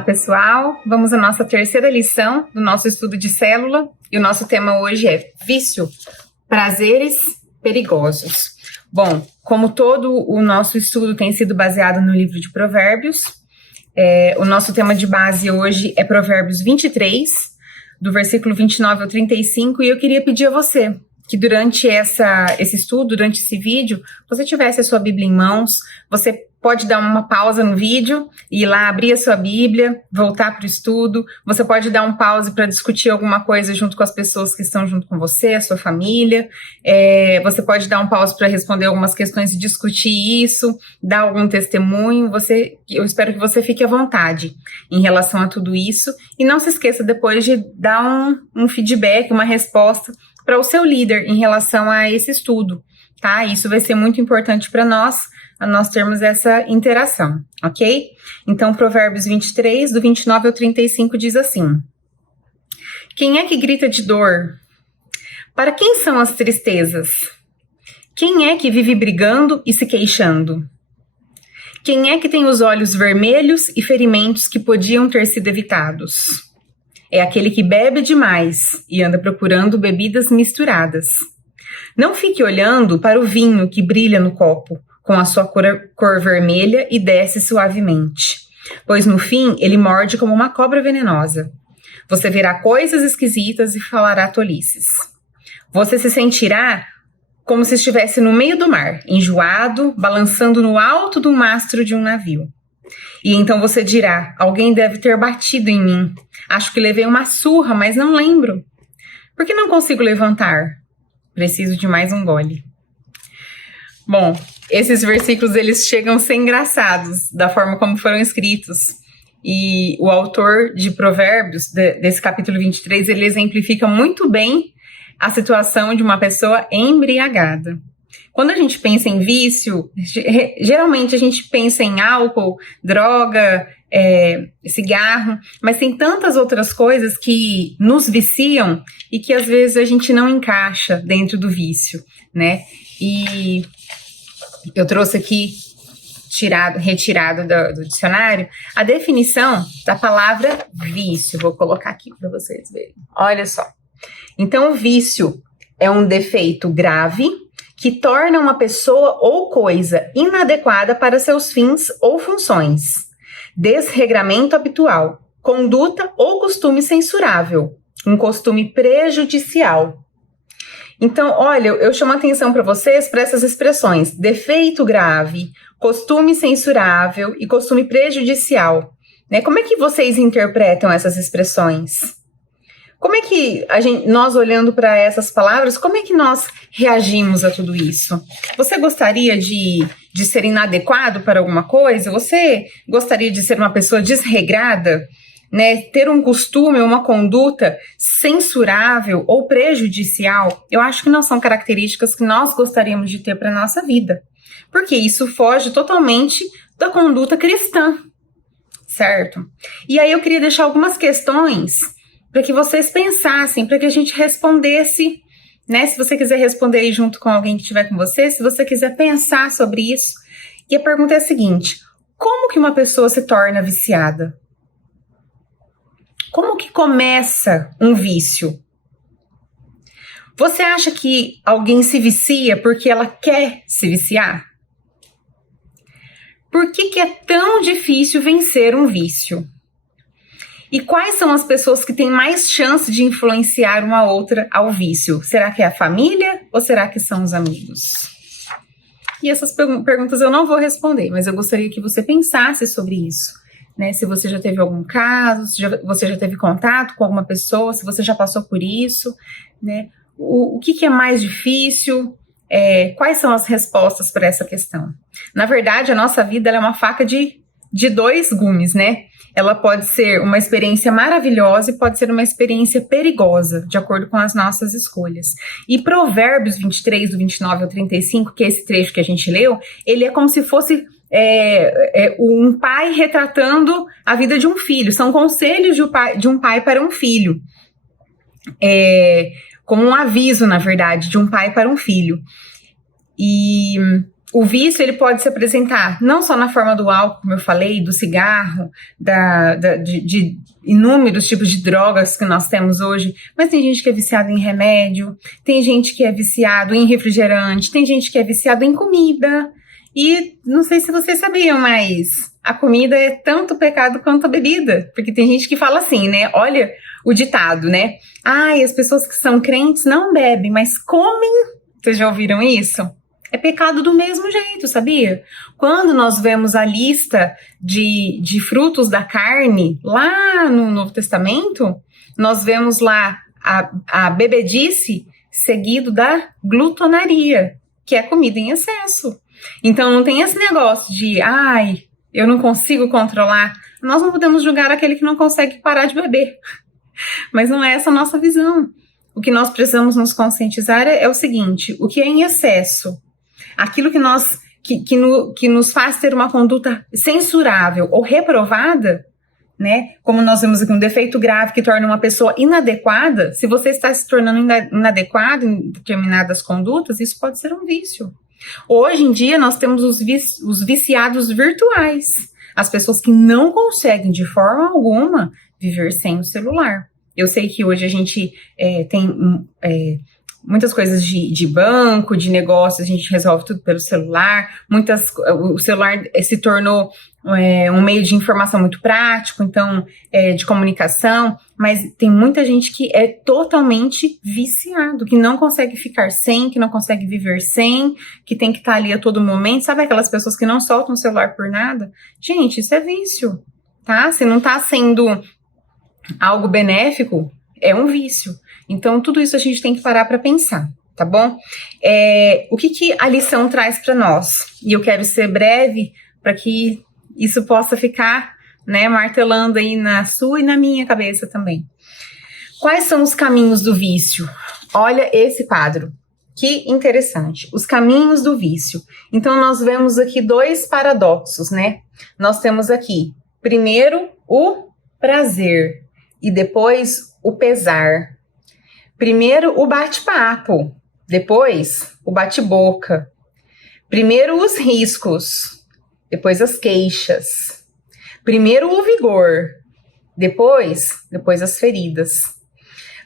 Olá, pessoal! Vamos à nossa terceira lição do nosso estudo de célula e o nosso tema hoje é vício, prazeres perigosos. Bom, como todo o nosso estudo tem sido baseado no livro de Provérbios, o nosso tema de base hoje é Provérbios 23, do versículo 29 ao 35, e eu queria pedir a você que durante esse estudo, durante esse vídeo, você tivesse a sua Bíblia em mãos, você pode dar uma pausa no vídeo e ir lá abrir a sua Bíblia, voltar para o estudo, você pode dar um pause para discutir alguma coisa junto com as pessoas que estão junto com você, a sua família, você pode dar um pause para responder algumas questões e discutir isso, dar algum testemunho, eu espero que você fique à vontade em relação a tudo isso, e não se esqueça depois de dar um feedback, uma resposta para o seu líder em relação a esse estudo, tá? Isso vai ser muito importante para nós termos essa interação, ok? Então, Provérbios 23, do 29 ao 35, diz assim: Quem é que grita de dor? Para quem são as tristezas? Quem é que vive brigando e se queixando? Quem é que tem os olhos vermelhos e ferimentos que podiam ter sido evitados? É aquele que bebe demais e anda procurando bebidas misturadas. Não fique olhando para o vinho que brilha no copo, com a sua cor vermelha e desce suavemente, pois no fim ele morde como uma cobra venenosa. Você verá coisas esquisitas e falará tolices. Você se sentirá como se estivesse no meio do mar, enjoado, balançando no alto do mastro de um navio. E então você dirá: alguém deve ter batido em mim. Acho que levei uma surra, mas não lembro. Por que não consigo levantar? Preciso de mais um gole. Bom, esses versículos eles chegam a ser engraçados da forma como foram escritos. E o autor de Provérbios, desse capítulo 23, ele exemplifica muito bem a situação de uma pessoa embriagada. Quando a gente pensa em vício, geralmente a gente pensa em álcool, droga, cigarro, mas tem tantas outras coisas que nos viciam e que às vezes a gente não encaixa dentro do vício, né? E eu trouxe aqui, retirado do dicionário, a definição da palavra vício. Vou colocar aqui para vocês verem. Olha só. Então, o vício é um defeito grave que torna uma pessoa ou coisa inadequada para seus fins ou funções. Desregramento habitual, conduta ou costume censurável, um costume prejudicial. Então, olha, eu chamo a atenção para vocês para essas expressões: defeito grave, costume censurável e costume prejudicial. Né? Como é que vocês interpretam essas expressões? Como é que nós olhando para essas palavras, como é que nós reagimos a tudo isso? Você gostaria de ser inadequado para alguma coisa? Você gostaria de ser uma pessoa desregrada? Né, ter um costume ou uma conduta censurável ou prejudicial? Eu acho que não são características que nós gostaríamos de ter para a nossa vida, porque isso foge totalmente da conduta cristã, certo? E aí eu queria deixar algumas questões para que vocês pensassem, para que a gente respondesse, né? Se você quiser responder aí junto com alguém que estiver com você, se você quiser pensar sobre isso. E a pergunta é a seguinte: como que uma pessoa se torna viciada? Como que começa um vício? Você acha que alguém se vicia porque ela quer se viciar? Por que é tão difícil vencer um vício? E quais são as pessoas que têm mais chance de influenciar uma outra ao vício? Será que é a família ou será que são os amigos? E essas perguntas eu não vou responder, mas eu gostaria que você pensasse sobre isso. Né? Se você já teve algum caso, se você já teve contato com alguma pessoa, se você já passou por isso, né? O que é mais difícil? Quais são as respostas para essa questão? Na verdade, a nossa vida ela é uma faca de dois gumes, né? Ela pode ser uma experiência maravilhosa e pode ser uma experiência perigosa, de acordo com as nossas escolhas. E Provérbios 23, do 29 ao 35, que é esse trecho que a gente leu, ele é como se fosse um pai retratando a vida de um filho. São conselhos de um pai para um filho. Como um aviso, na verdade, de um pai para um filho. E o vício, ele pode se apresentar não só na forma do álcool, como eu falei, do cigarro, de inúmeros tipos de drogas que nós temos hoje, mas tem gente que é viciada em remédio, tem gente que é viciado em refrigerante, tem gente que é viciado em comida, e não sei se vocês sabiam, mas a comida é tanto pecado quanto a bebida, porque tem gente que fala assim, né, olha o ditado, né, ai, as pessoas que são crentes não bebem, mas comem, vocês já ouviram isso? É pecado do mesmo jeito, sabia? Quando nós vemos a lista de frutos da carne, lá no Novo Testamento, nós vemos lá a bebedice seguido da glutonaria, que é comida em excesso. Então não tem esse negócio de, ai, eu não consigo controlar. Nós não podemos julgar aquele que não consegue parar de beber. Mas não é essa a nossa visão. O que nós precisamos nos conscientizar é o seguinte, o que é em excesso? Aquilo que nos faz ter uma conduta censurável ou reprovada, né? Como nós vemos aqui, um defeito grave que torna uma pessoa inadequada, se você está se tornando inadequado em determinadas condutas, isso pode ser um vício. Hoje em dia, nós temos os viciados virtuais, as pessoas que não conseguem, de forma alguma, viver sem o celular. Eu sei que hoje a gente tem muitas coisas de banco, de negócio, a gente resolve tudo pelo celular. O celular se tornou um meio de informação muito prático, então, de comunicação, mas tem muita gente que é totalmente viciado, que não consegue ficar sem, que não consegue viver sem, que tem que estar ali a todo momento. Sabe aquelas pessoas que não soltam o celular por nada? Gente, isso é vício, tá? Se não está sendo algo benéfico, é um vício. Então, tudo isso a gente tem que parar para pensar, tá bom? O que a lição traz para nós? E eu quero ser breve para que isso possa ficar, né, martelando aí na sua e na minha cabeça também. Quais são os caminhos do vício? Olha esse quadro. Que interessante. Os caminhos do vício. Então, nós vemos aqui dois paradoxos, né? Nós temos aqui, primeiro, o prazer e depois o pesar. Primeiro o bate-papo, depois o bate-boca. Primeiro os riscos, depois as queixas. Primeiro o vigor, depois as feridas.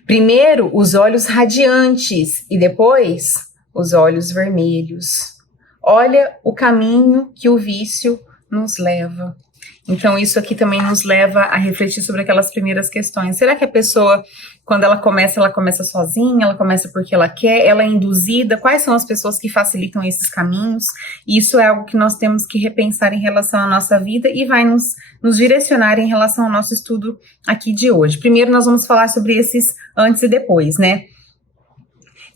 Primeiro os olhos radiantes e depois os olhos vermelhos. Olha o caminho que o vício nos leva. Então, isso aqui também nos leva a refletir sobre aquelas primeiras questões. Será que a pessoa, quando ela começa sozinha, ela começa porque ela quer, ela é induzida? Quais são as pessoas que facilitam esses caminhos? E isso é algo que nós temos que repensar em relação à nossa vida e vai nos direcionar em relação ao nosso estudo aqui de hoje. Primeiro, nós vamos falar sobre esses antes e depois, né?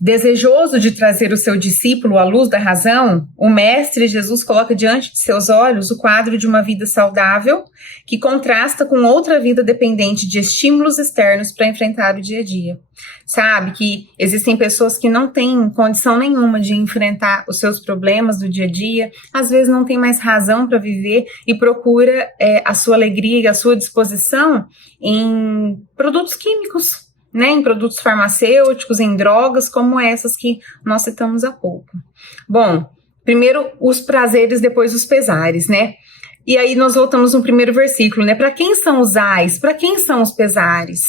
Desejoso de trazer o seu discípulo à luz da razão, o mestre Jesus coloca diante de seus olhos o quadro de uma vida saudável que contrasta com outra vida dependente de estímulos externos para enfrentar o dia a dia. Sabe que existem pessoas que não têm condição nenhuma de enfrentar os seus problemas do dia a dia, às vezes não tem mais razão para viver e procura a sua alegria e a sua disposição em produtos químicos, né, em produtos farmacêuticos, em drogas como essas que nós citamos há pouco. Bom, primeiro os prazeres, depois os pesares, né? E aí nós voltamos no primeiro versículo, né? Para quem são os ais? Para quem são os pesares?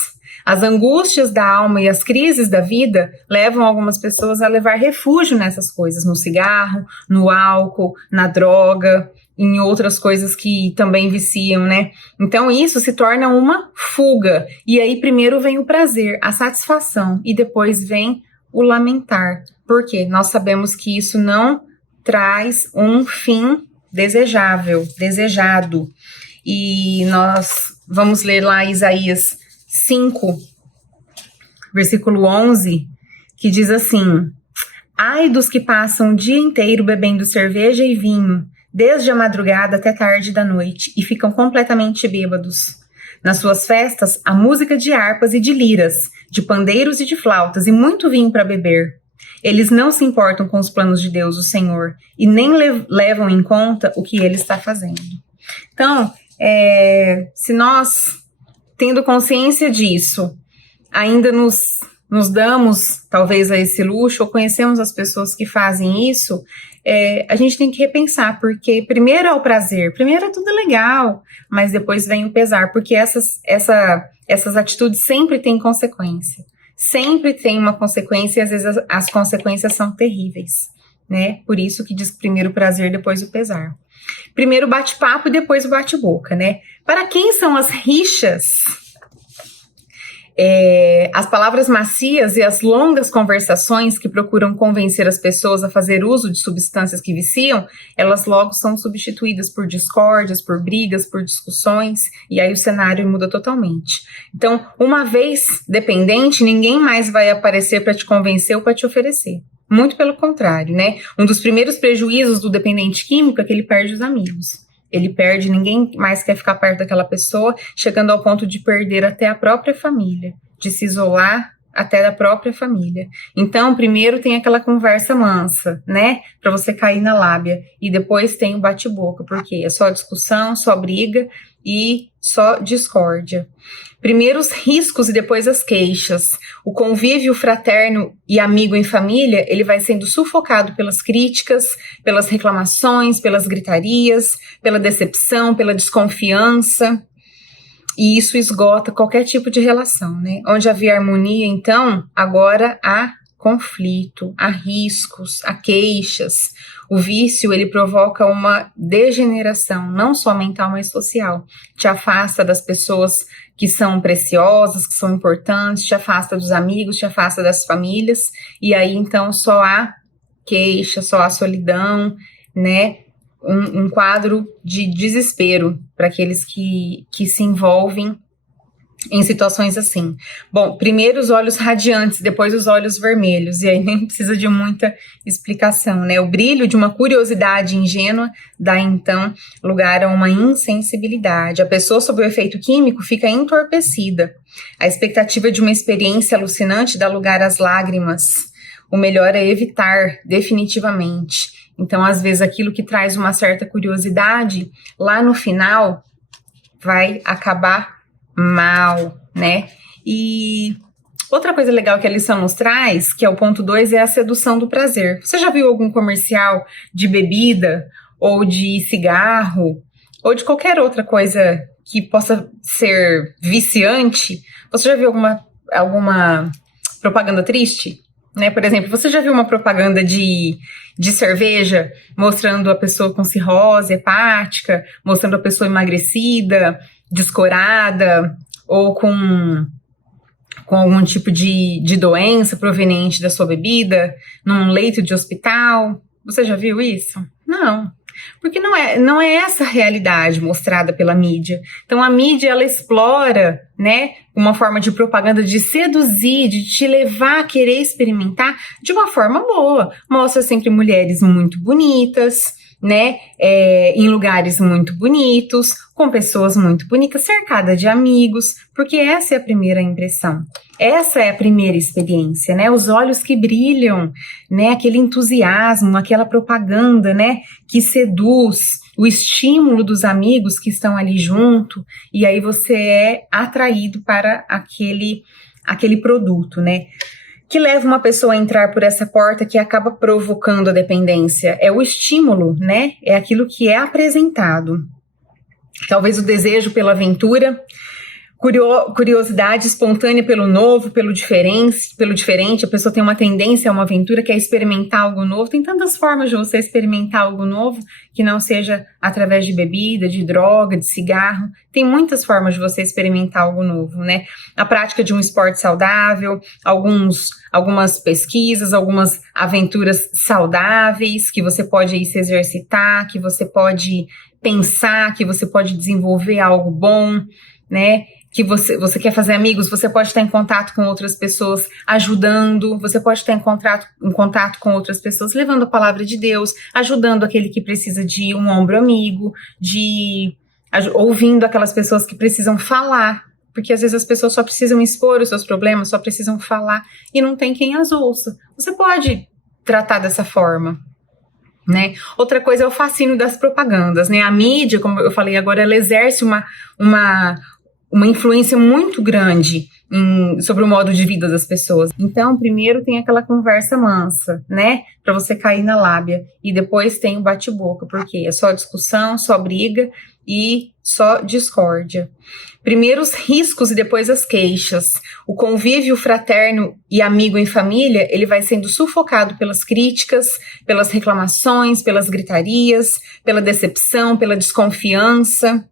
As angústias da alma e as crises da vida levam algumas pessoas a levar refúgio nessas coisas, no cigarro, no álcool, na droga, em outras coisas que também viciam, né? Então isso se torna uma fuga. E aí primeiro vem o prazer, a satisfação, e depois vem o lamentar. Por quê? Nós sabemos que isso não traz um fim desejável, desejado. E nós vamos ler lá Isaías 5, versículo 11, que diz assim: ai dos que passam o dia inteiro bebendo cerveja e vinho, desde a madrugada até tarde da noite, e ficam completamente bêbados. Nas suas festas, há música de harpas e de liras, de pandeiros e de flautas, e muito vinho para beber. Eles não se importam com os planos de Deus, o Senhor, e nem levam em conta o que Ele está fazendo. Então, se nós, tendo consciência disso, ainda nos damos, talvez, a esse luxo, ou conhecemos as pessoas que fazem isso, a gente tem que repensar, porque primeiro é o prazer, primeiro é tudo legal, mas depois vem o pesar, porque essas atitudes sempre têm consequência. Sempre tem uma consequência e às vezes as consequências são terríveis, né? Por isso que diz primeiro o prazer, depois o pesar. Primeiro o bate-papo e depois o bate-boca, né? Para quem são as rixas? As palavras macias e as longas conversações que procuram convencer as pessoas a fazer uso de substâncias que viciam, elas logo são substituídas por discórdias, por brigas, por discussões, e aí o cenário muda totalmente. Então, uma vez dependente, ninguém mais vai aparecer para te convencer ou para te oferecer. Muito pelo contrário, né? Um dos primeiros prejuízos do dependente químico é que ele perde os amigos. Ele perde, ninguém mais quer ficar perto daquela pessoa, chegando ao ponto de perder até a própria família, de se isolar até da própria família. Então, primeiro tem aquela conversa mansa, né, para você cair na lábia, e depois tem o bate-boca, porque é só discussão, só briga e só discórdia. Primeiro os riscos e depois as queixas. O convívio fraterno e amigo em família, ele vai sendo sufocado pelas críticas, pelas reclamações, pelas gritarias, pela decepção, pela desconfiança. E isso esgota qualquer tipo de relação, né? Onde havia harmonia, então, agora há conflito, há riscos, há queixas. O vício, ele provoca uma degeneração, não só mental, mas social. Te afasta das pessoas que são preciosas, que são importantes, te afasta dos amigos, te afasta das famílias, e aí, então, só há queixa, só há solidão, né? Um quadro de desespero para aqueles que se envolvem em situações assim. Bom, primeiro os olhos radiantes, depois os olhos vermelhos, e aí nem precisa de muita explicação, né? O brilho de uma curiosidade ingênua dá, então, lugar a uma insensibilidade. A pessoa sob o efeito químico fica entorpecida. A expectativa de uma experiência alucinante dá lugar às lágrimas. O melhor é evitar, definitivamente. Então, às vezes, aquilo que traz uma certa curiosidade, lá no final, vai acabar mal, né? E outra coisa legal que a lição nos traz, que é o ponto 2, é a sedução do prazer. Você já viu algum comercial de bebida, ou de cigarro, ou de qualquer outra coisa que possa ser viciante? Você já viu alguma propaganda triste? Né? Por exemplo, você já viu uma propaganda de cerveja mostrando a pessoa com cirrose hepática, mostrando a pessoa emagrecida, descorada, ou com algum tipo de doença proveniente da sua bebida, num leito de hospital? Você já viu isso? Não. Porque não é essa a realidade mostrada pela mídia. Então a mídia, ela explora, né, uma forma de propaganda de seduzir, de te levar a querer experimentar de uma forma boa. Mostra sempre mulheres muito bonitas, né, em lugares muito bonitos, com pessoas muito bonitas, cercada de amigos, porque essa é a primeira impressão. Essa é a primeira experiência, né? Os olhos que brilham, né? Aquele entusiasmo, aquela propaganda, né? Que seduz, o estímulo dos amigos que estão ali junto, e aí você é atraído para aquele produto, né? Que leva uma pessoa a entrar por essa porta que acaba provocando a dependência. É o estímulo, né? É aquilo que é apresentado. Talvez o desejo pela aventura, curiosidade espontânea pelo novo, pelo diferente, a pessoa tem uma tendência a uma aventura, quer experimentar algo novo. Tem tantas formas de você experimentar algo novo, que não seja através de bebida, de droga, de cigarro. Tem muitas formas de você experimentar algo novo, né? A prática de um esporte saudável, algumas pesquisas, algumas aventuras saudáveis, que você pode aí se exercitar, que você pode pensar, que você pode desenvolver algo bom, né? Que você quer fazer amigos, você pode estar em contato com outras pessoas, ajudando, você pode estar em contato com outras pessoas, levando a palavra de Deus, ajudando aquele que precisa de um ombro amigo, ouvindo aquelas pessoas que precisam falar, porque às vezes as pessoas só precisam expor os seus problemas, só precisam falar, e não tem quem as ouça. Você pode tratar dessa forma, né? Outra coisa é o fascínio das propagandas, né? A mídia, como eu falei agora, ela exerce uma influência muito grande sobre o modo de vida das pessoas. Então, primeiro tem aquela conversa mansa, né? Pra você cair na lábia. E depois tem o bate-boca, porque é só discussão, só briga e só discórdia. Primeiro os riscos e depois as queixas. O convívio fraterno e amigo em família, ele vai sendo sufocado pelas críticas, pelas reclamações, pelas gritarias, pela decepção, pela desconfiança.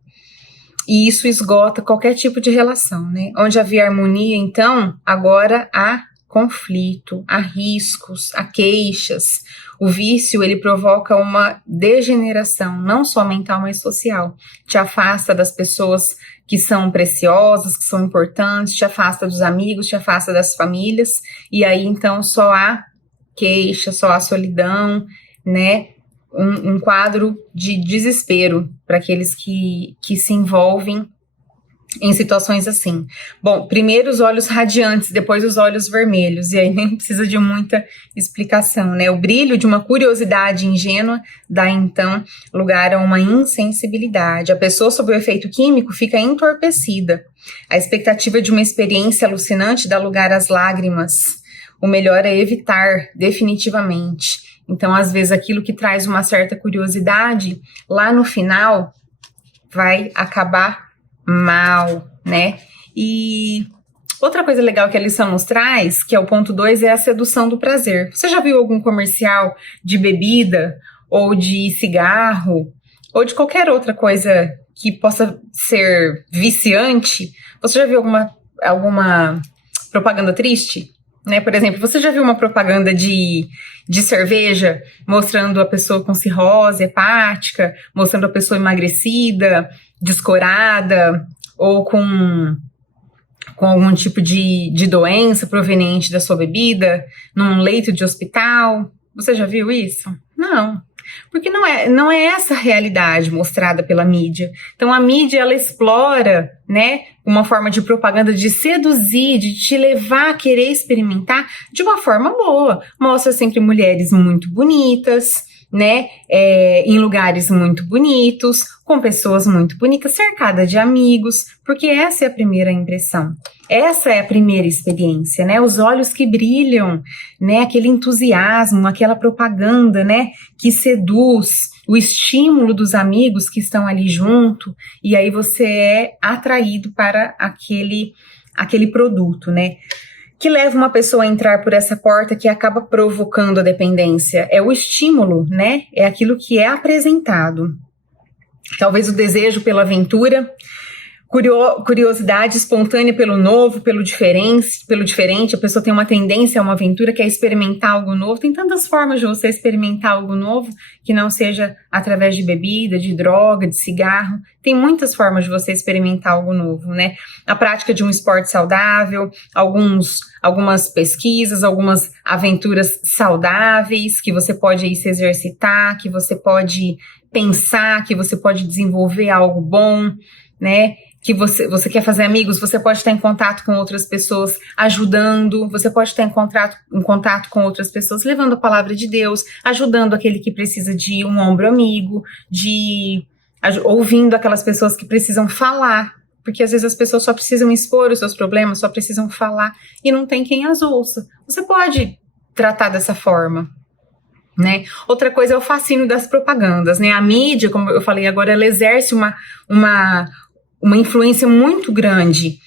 E isso esgota qualquer tipo de relação, né? Onde havia harmonia, então, agora há conflito, há riscos, há queixas. O vício, ele provoca uma degeneração, não só mental, mas social. Te afasta das pessoas que são preciosas, que são importantes, te afasta dos amigos, te afasta das famílias. E aí, então, só há queixa, só há solidão, né? Um quadro de desespero para aqueles que se envolvem em situações assim. Bom, primeiro os olhos radiantes, depois os olhos vermelhos, e aí nem precisa de muita explicação, né? O brilho de uma curiosidade ingênua dá, então, lugar a uma insensibilidade. A pessoa sob o efeito químico fica entorpecida. A expectativa de uma experiência alucinante dá lugar às lágrimas. O melhor é evitar definitivamente. Então, às vezes, aquilo que traz uma certa curiosidade, lá no final, vai acabar mal, né? E outra coisa legal que a lição nos traz, que é o ponto 2, é a sedução do prazer. Você já viu algum comercial de bebida, ou de cigarro, ou de qualquer outra coisa que possa ser viciante? Você já viu alguma propaganda triste? Né? Por exemplo, você já viu uma propaganda de cerveja mostrando a pessoa com cirrose hepática, mostrando a pessoa emagrecida, descorada, ou com algum tipo de doença proveniente da sua bebida, num leito de hospital? Você já viu isso? Não. Porque não é essa a realidade mostrada pela mídia. Então a mídia, ela explora, né, uma forma de propaganda de seduzir, de te levar a querer experimentar de uma forma boa. Mostra sempre mulheres muito bonitas, né, em lugares muito bonitos, com pessoas muito bonitas, cercada de amigos, porque essa é a primeira impressão. Essa é a primeira experiência, né? Os olhos que brilham, né? Aquele entusiasmo, aquela propaganda, né? Que seduz, o estímulo dos amigos que estão ali junto, e aí você é atraído para aquele produto, né? Que leva uma pessoa a entrar por essa porta que acaba provocando a dependência. É o estímulo, né? É aquilo que é apresentado. Talvez o desejo pela aventura, curiosidade espontânea pelo novo, pelo diferente, a pessoa tem uma tendência a uma aventura, quer experimentar algo novo. Tem tantas formas de você experimentar algo novo, que não seja através de bebida, de droga, de cigarro. Tem muitas formas de você experimentar algo novo, né? A prática de um esporte saudável, algumas pesquisas, algumas aventuras saudáveis, que você pode aí se exercitar, que você pode pensar, que você pode desenvolver algo bom, né? Que você quer fazer amigos, você pode estar em contato com outras pessoas ajudando, você pode estar em contato com outras pessoas levando a palavra de Deus, ajudando aquele que precisa de um ombro amigo, ouvindo aquelas pessoas que precisam falar, porque às vezes as pessoas só precisam expor os seus problemas, só precisam falar e não tem quem as ouça. Você pode tratar dessa forma, né? Outra coisa é o fascínio das propagandas, né? A mídia, como eu falei agora, ela exerce uma influência muito grande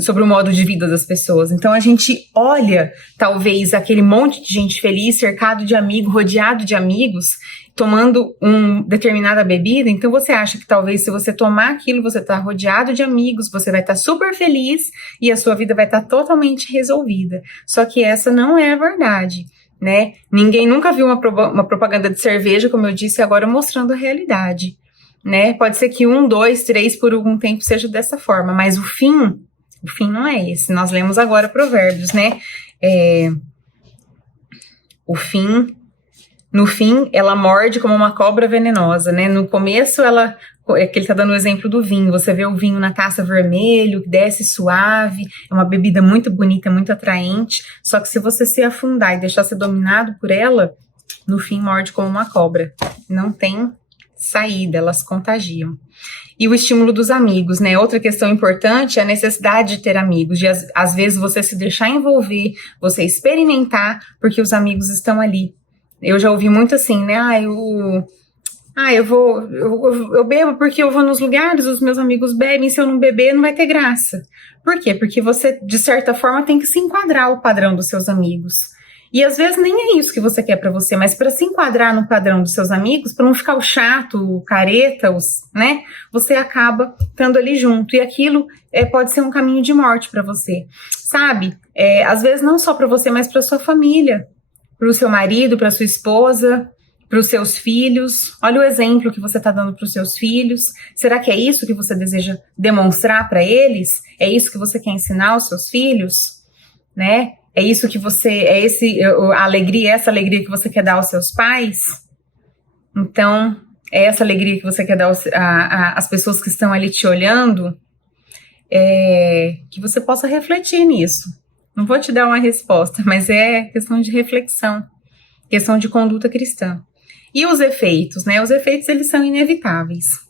sobre o modo de vida das pessoas. Então a gente olha, talvez, aquele monte de gente feliz, cercado de amigos, rodeado de amigos, tomando uma determinada bebida. Então você acha que talvez se você tomar aquilo, você está rodeado de amigos, você vai estar super feliz e a sua vida vai estar totalmente resolvida. Só que essa não é a verdade, né? Ninguém nunca viu uma propaganda de cerveja, como eu disse, agora mostrando a realidade, né? Pode ser que 1, 2, 3 por algum tempo seja dessa forma, mas o fim não é esse. Nós lemos agora Provérbios, né? No fim, ela morde como uma cobra venenosa, né? No começo, que ele tá dando o exemplo do vinho. Você vê o vinho na taça vermelho, que desce suave, é uma bebida muito bonita, muito atraente, só que se você se afundar e deixar ser dominado por ela, no fim morde como uma cobra. Não tem saída, elas contagiam. E o estímulo dos amigos, né? Outra questão importante é a necessidade de ter amigos, de às vezes você se deixar envolver, você experimentar, porque os amigos estão ali. Eu já ouvi muito assim, né? Eu bebo porque eu vou nos lugares, os meus amigos bebem, se eu não beber não vai ter graça. Por quê? Porque você, de certa forma, tem que se enquadrar ao padrão dos seus amigos. E às vezes nem é isso que você quer pra você, mas para se enquadrar no padrão dos seus amigos, para não ficar o chato, o careta, né? Você acaba estando ali junto. E aquilo pode ser um caminho de morte para você, sabe? Às vezes não só para você, mas para sua família, para o seu marido, para sua esposa, para os seus filhos. Olha o exemplo que você está dando para os seus filhos. Será que é isso que você deseja demonstrar para eles? É isso que você quer ensinar aos seus filhos, né? É isso que você, essa alegria que você quer dar aos seus pais? Então, é essa alegria que você quer dar às pessoas que estão ali te olhando? Que você possa refletir nisso. Não vou te dar uma resposta, mas é questão de reflexão, questão de conduta cristã. E os efeitos, né? Os efeitos, eles são inevitáveis.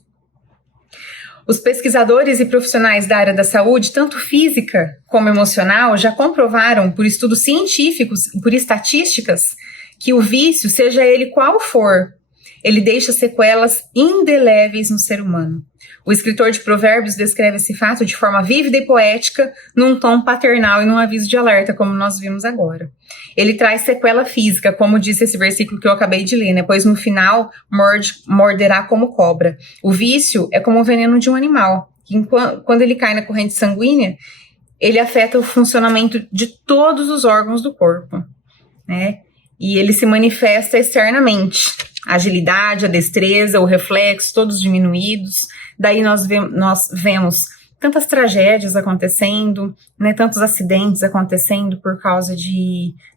Os pesquisadores e profissionais da área da saúde, tanto física como emocional, já comprovaram por estudos científicos e por estatísticas que o vício, seja ele qual for, ele deixa sequelas indeléveis no ser humano. O escritor de Provérbios descreve esse fato de forma vívida e poética, num tom paternal e num aviso de alerta, como nós vimos agora. Ele traz sequela física, como diz esse versículo que eu acabei de ler, né? Pois no final morderá como cobra. O vício é como o veneno de um animal. Quando ele cai na corrente sanguínea, ele afeta o funcionamento de todos os órgãos do corpo, né? E ele se manifesta externamente. A agilidade, a destreza, o reflexo, todos diminuídos. Daí nós vemos tantas tragédias acontecendo, né, tantos acidentes acontecendo por causa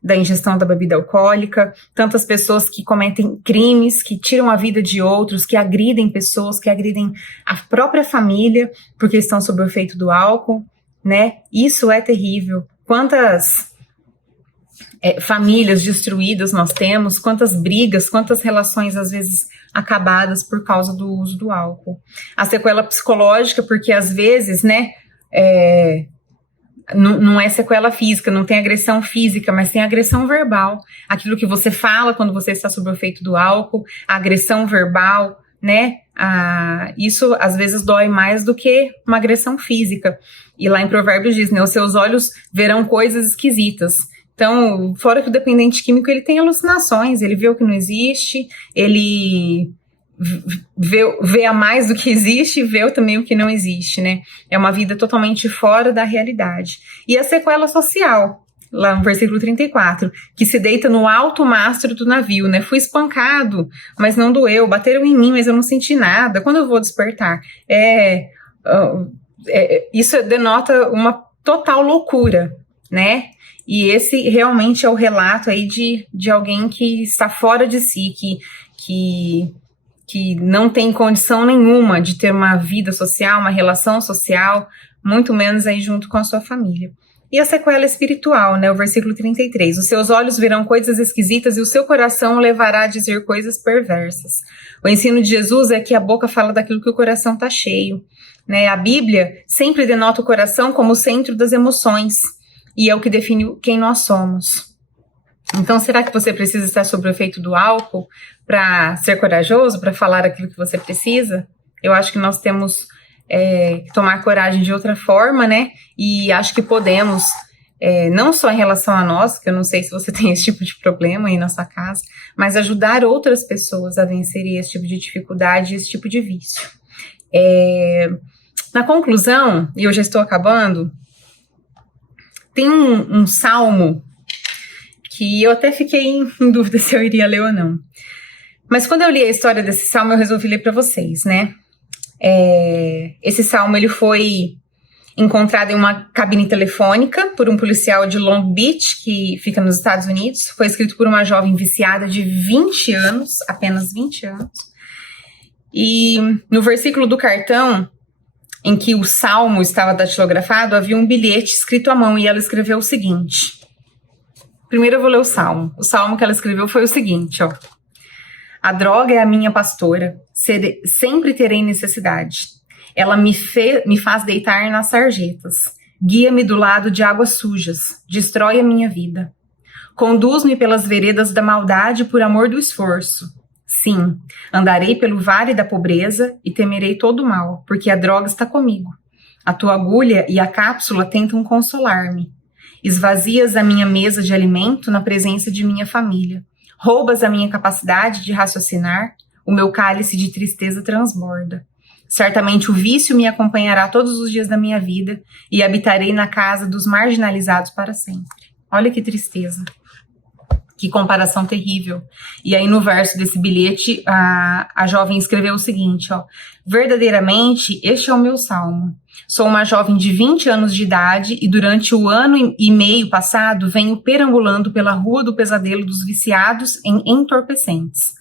da ingestão da bebida alcoólica, tantas pessoas que cometem crimes, que tiram a vida de outros, que agridem pessoas, que agridem a própria família, porque estão sob o efeito do álcool, né? Isso é terrível. Quantas famílias destruídas nós temos, quantas brigas, quantas relações às vezes acabadas por causa do uso do álcool. A sequela psicológica, porque às vezes, né, não é sequela física, não tem agressão física, mas tem agressão verbal. Aquilo que você fala quando você está sob o efeito do álcool, a agressão verbal, né, isso às vezes dói mais do que uma agressão física. E lá em Provérbios diz, né, os seus olhos verão coisas esquisitas. Então, fora que o dependente químico, ele tem alucinações, ele vê o que não existe, ele vê a mais do que existe e vê também o que não existe, né? É uma vida totalmente fora da realidade. E a sequela social, lá no versículo 34, que se deita no alto mastro do navio, né? Fui espancado, mas não doeu, bateram em mim, mas eu não senti nada. Quando eu vou despertar? Isso denota uma total loucura, né? E esse realmente é o relato aí de alguém que está fora de si, que não tem condição nenhuma de ter uma vida social, uma relação social, muito menos aí junto com a sua família. E a sequela espiritual, né, o versículo 33, os seus olhos verão coisas esquisitas e o seu coração o levará a dizer coisas perversas. O ensino de Jesus é que a boca fala daquilo que o coração está cheio, né? A Bíblia sempre denota o coração como o centro das emoções, e é o que define quem nós somos. Então, será que você precisa estar sob o efeito do álcool para ser corajoso, para falar aquilo que você precisa? Eu acho que nós temos que tomar coragem de outra forma, né? E acho que podemos, não só em relação a nós, que eu não sei se você tem esse tipo de problema aí na sua casa, mas ajudar outras pessoas a vencerem esse tipo de dificuldade, esse tipo de vício. Na conclusão, e eu já estou acabando, tem um salmo que eu até fiquei em dúvida se eu iria ler ou não. Mas quando eu li a história desse salmo, eu resolvi ler para vocês, né? Esse salmo, ele foi encontrado em uma cabine telefônica por um policial de Long Beach, que fica nos Estados Unidos. Foi escrito por uma jovem viciada de 20 anos, apenas 20 anos. E no versículo do cartão, em que o salmo estava datilografado, havia um bilhete escrito à mão e ela escreveu o seguinte. Primeiro eu vou ler o salmo. O salmo que ela escreveu foi o seguinte, ó. A droga é a minha pastora, sempre terei necessidade. Ela me faz deitar nas sarjetas, guia-me do lado de águas sujas, destrói a minha vida. Conduz-me pelas veredas da maldade por amor do esforço. Sim, andarei pelo vale da pobreza e temerei todo o mal, porque a droga está comigo. A tua agulha e a cápsula tentam consolar-me. Esvazias a minha mesa de alimento na presença de minha família. Roubas a minha capacidade de raciocinar, o meu cálice de tristeza transborda. Certamente o vício me acompanhará todos os dias da minha vida e habitarei na casa dos marginalizados para sempre. Olha que tristeza. Que comparação terrível. E aí no verso desse bilhete, a jovem escreveu o seguinte, ó: verdadeiramente, este é o meu salmo. Sou uma jovem de 20 anos de idade e durante o ano e meio passado venho perambulando pela rua do pesadelo dos viciados em entorpecentes.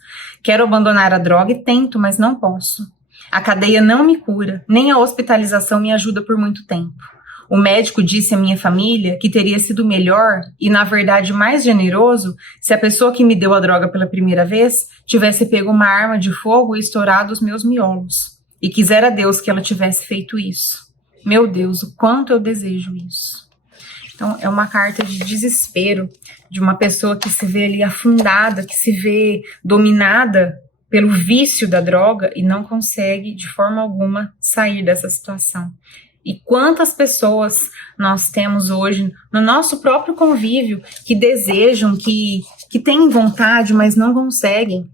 Quero abandonar a droga e tento, mas não posso. A cadeia não me cura, nem a hospitalização me ajuda por muito tempo. O médico disse à minha família que teria sido melhor e, na verdade, mais generoso se a pessoa que me deu a droga pela primeira vez tivesse pego uma arma de fogo e estourado os meus miolos. E quisera Deus que ela tivesse feito isso. Meu Deus, o quanto eu desejo isso. Então, é uma carta de desespero de uma pessoa que se vê ali afundada, que se vê dominada pelo vício da droga e não consegue, de forma alguma, sair dessa situação. E quantas pessoas nós temos hoje no nosso próprio convívio que desejam, que têm vontade, mas não conseguem.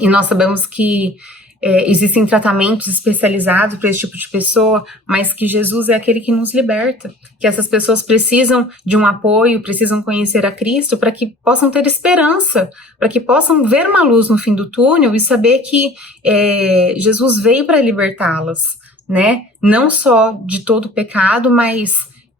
E nós sabemos que existem tratamentos especializados para esse tipo de pessoa, mas que Jesus é aquele que nos liberta. Que essas pessoas precisam de um apoio, precisam conhecer a Cristo para que possam ter esperança, para que possam ver uma luz no fim do túnel e saber que Jesus veio para libertá-las. Né? Não só de todo o pecado, mas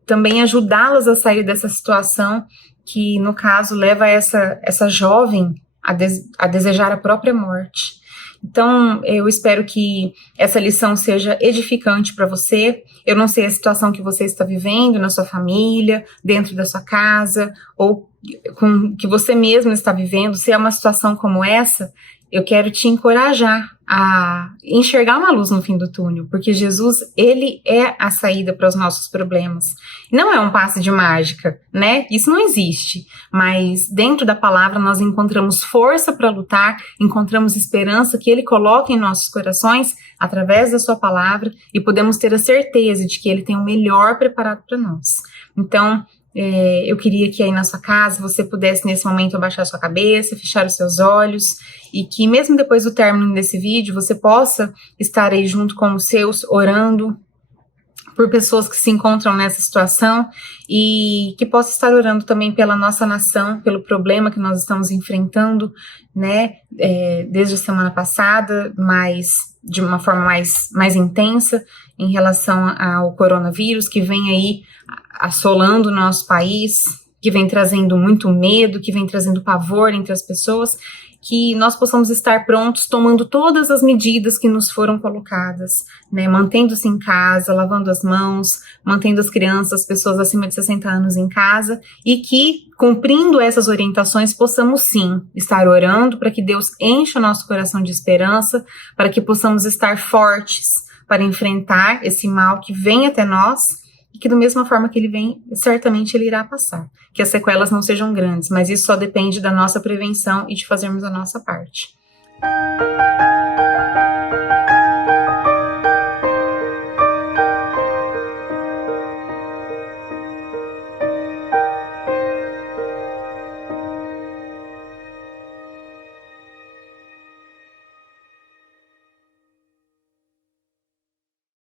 também ajudá-las a sair dessa situação que, no caso, leva essa jovem a desejar a própria morte. Então, eu espero que essa lição seja edificante para você. Eu não sei a situação que você está vivendo na sua família, dentro da sua casa, ou com que você mesmo está vivendo. Se é uma situação como essa, eu quero te encorajar a enxergar uma luz no fim do túnel, porque Jesus, ele é a saída para os nossos problemas. Não é um passe de mágica, né? Isso não existe, mas dentro da palavra nós encontramos força para lutar, encontramos esperança que ele coloca em nossos corações através da sua palavra e podemos ter a certeza de que ele tem o melhor preparado para nós. Então, eu queria que aí na sua casa você pudesse nesse momento abaixar sua cabeça, fechar os seus olhos e que mesmo depois do término desse vídeo você possa estar aí junto com os seus orando por pessoas que se encontram nessa situação e que possa estar orando também pela nossa nação, pelo problema que nós estamos enfrentando, né, desde a semana passada, mas de uma forma mais intensa em relação ao coronavírus que vem aí assolando o nosso país, que vem trazendo muito medo, que vem trazendo pavor entre as pessoas, que nós possamos estar prontos, tomando todas as medidas que nos foram colocadas, né, mantendo-se em casa, lavando as mãos, mantendo as crianças, as pessoas acima de 60 anos em casa, e que, cumprindo essas orientações, possamos sim estar orando para que Deus encha o nosso coração de esperança, para que possamos estar fortes para enfrentar esse mal que vem até nós, e que da mesma forma que ele vem, certamente ele irá passar. Que as sequelas não sejam grandes, mas isso só depende da nossa prevenção e de fazermos a nossa parte.